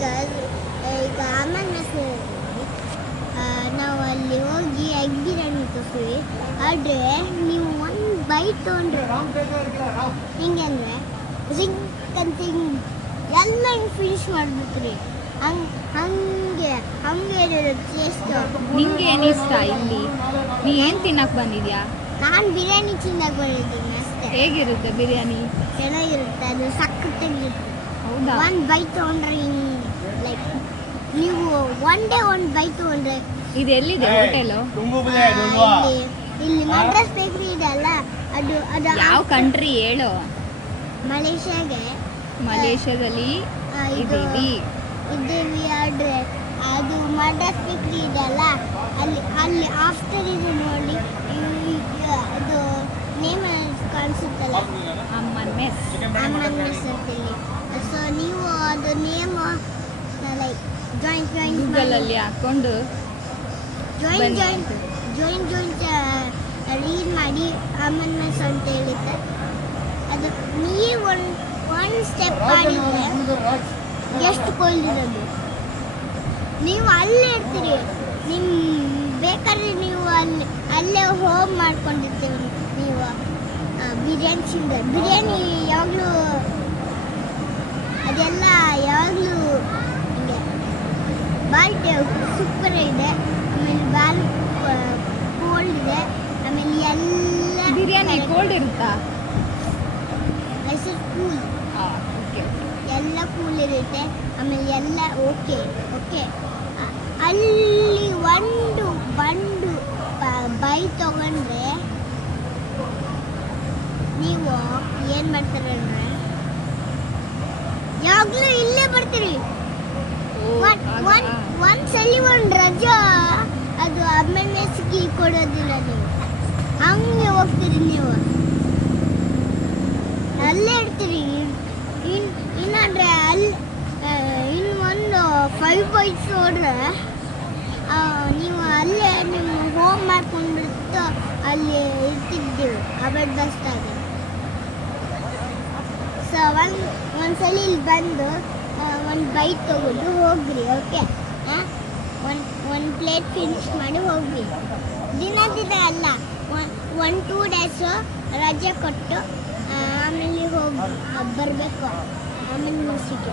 ಈಗ ಅಮ್ಮನ ಹೆಸರು ನಾವು ಅಲ್ಲಿ ಹೋಗಿ ಎಗ್ ಬಿರಿಯಾನಿ ತರ್ತೀವಿ. ಆದರೆ ನೀವು ಒಂದು ಬೈಟ್ ತೊಗೊಂಡ್ರೆ ಹಿಂಗೆ ಅಂದರೆ ಜಿಗ್ ಅಂತ ಎಲ್ಲ ಫಿನಿಶ್ ಮಾಡಿಬಿಡ್ತೀರಿ. ಹಂಗೆ ಟೇಸ್ಟ್. ನಿಂಗೆ ಏನು ಇಷ್ಟ ಇಲ್ಲಿ? ನೀ ಏನು ತಿನ್ನಕ್ಕೆ ಬಂದಿದ್ಯಾ? ನಾನು ಬಿರಿಯಾನಿ ತಿನ್ನಕ್ಕೆ ಬಂದಿದ್ದೀನಿ ಅಷ್ಟೇ. ಹೇಗಿರುತ್ತೆ ಬಿರಿಯಾನಿ? ಚೆನ್ನಾಗಿರುತ್ತೆ, ಅದು ಸಕ್ಕತ್ತಾಗಿರುತ್ತೆ. ಹೌದಾ? ಒಂದು ಬೈಟ್ ತೊಗೊಂಡ್ರೆ ಹಿಂಗೆ ಲೈಕ್ ನೀವು ಒಂದು ಬೈಟ್ ತೊಗೊಂಡ್ರೆ. ಇದು ಎಲ್ಲಿದೆ ಹೋಟೆಲು? ಇಲ್ಲಿ ಮದ್ರಾಸ್ ಬೇಕ್ರಿ ಇದೆ ಅಲ್ಲ, ಅದು ಯಾವ ಕಂಟ್ರಿ ಹೇಳು? ಮಲೇಷ್ಯಾದಲ್ಲಿ ಇದ್ದೀವಿ. ಆದರೆ ಅದು ಮದ್ರಾಸ್ ಬೇಕ್ರಿ ಇದೆ ಅಲ್ಲ, ಅಲ್ಲಿ ಆಫ್ಟರ್ ಇದು ನೋಡಿ ಅದು ನೇಮ್ ಕಾಣಿಸುತ್ತಲ್ಲ, ಅಮ್ಮನ್ ಮೆಸ್ ಅಂತೇಳಿ. ಸೊ ನೀವು ಅದು ನೇಮ್ ಲೈಕ್ ಜಾಯಿಂಟ್ ಗೂಗಲಲ್ಲಿ ಹಾಕ್ಕೊಂಡು ಜಾಯಿಂಟ್ ರೀಡ್ ಮಾಡಿ ಅಮ್ಮನ್ ಮೆಸ್ ಅಂತ ಹೇಳಿದ್ದೆ. ಅದು ನೀವು ಒಂದು ಸ್ಟೆಪ್ ಮಾಡಿದ್ರೆ ಎಷ್ಟು ಕೊಲ್ದಿರೋದು. ನೀವು ಅಲ್ಲೇ ಇರ್ತೀರಿ, ನಿಮ್ಮ ಬೇಕಾದ್ರೆ ನೀವು ಅಲ್ಲೇ ಹೋಮ್ ಮಾಡ್ಕೊಂಡಿರ್ತೀವಿ. ನೀವು ಬಿರಿಯಾನಿ ಯಾವಾಗಲೂ ಅದೆಲ್ಲ ಯಾವಾಗಲೂ ಹಿಂಗೆ ಭಾಳ ಸೂಪರ್ ಇದೆ. ಆಮೇಲೆ ಭಾಳ ಕೋಲ್ಡ್ ಇದೆ. ಆಮೇಲೆ ಎಲ್ಲ ಬಿರಿಯಾನಿ ಕೋಲ್ಡ್ ಇರುತ್ತಾ? Cool, okay. ಎಲ್ಲ ಕೂಲ್ ಇರುತ್ತೆ. ಆಮೇಲೆ ಎಲ್ಲ ಓಕೆ. ಅಲ್ಲಿ ಒಂದು ಬೈ ತಗೊಂಡ್ರೆ ನೀವು ಏನು ಮಾಡ್ತಾರೆ ಅಂದರೆ ಯಾವಾಗಲೂ ಇಲ್ಲೇ ಬರ್ತೀರಿ. ಒಂದ್ಸಲಿ ಒಂದು ರಜಾ ಅದು ಅಮ್ಮನ ಮೆಸ್ಸಿಗೆ ಕೊಡೋದಿಲ್ಲ, ನೀವು ಹಂಗೆ ಹೋಗ್ತೀರಿ. ನೀವು ಅಲ್ಲೇ ಇರ್ತೀರಿ. ಇನ್ನಾದ್ರೆ ಇನ್ನೊಂದು 5 ಬೈಟ್ಸ್ ನೋಡ್ರೆ ನೀವು ಅಲ್ಲೇ ನಿಮ್ಮ ಹೋಮ್ ಮಾಡ್ಕೊಂಡ್ಬಿಟ್ಟು ಅಲ್ಲಿ ಇರ್ತಿದ್ದೀವಿ ಅಬಡ್ ಬಸ್ಟಾಗಿ. ಸೊ ಒಂದ್ಸಲಿ ಇಲ್ಲಿ ಬಂದು ಒಂದು ಬೈಟ್ ತೊಗೊಂಡು ಹೋಗ್ರಿ. ಓಕೆ, ಒಂದು ಪ್ಲೇಟ್ ಫಿನಿಶ್ ಮಾಡಿ ಹೋಗ್ರಿ. ದಿನ ಅಲ್ಲ, 1-2 ಡೇಸ್ ರಜೆ ಕೊಟ್ಟು ಆಮೇಲೆ ಹೋಗಿ ಬರಬೇಕು ಆಮೇಲೆ ಮೆಸ್ಸಿಗೆ.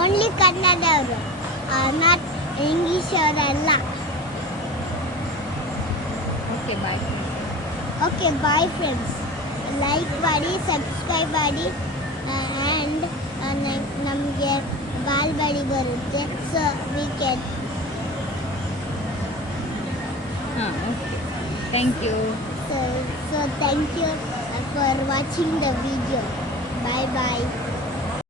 ಓನ್ಲಿ ಕನ್ನಡವರು, ನಾಟ್ ಇಂಗ್ಲೀಷ್ ಅವರೆಲ್ಲ. Okay bye friends. ಲೈಕ್ ಮಾಡಿ, ಸಬ್ಸ್ಕ್ರೈಬ್ ಮಾಡಿ, ಆ್ಯಂಡ್ ನಮಗೆ ಬಾಲ್ ಬಡಿ ಬರುತ್ತೆ. So we can. Thank you. So thank you for watching the video. Bye bye.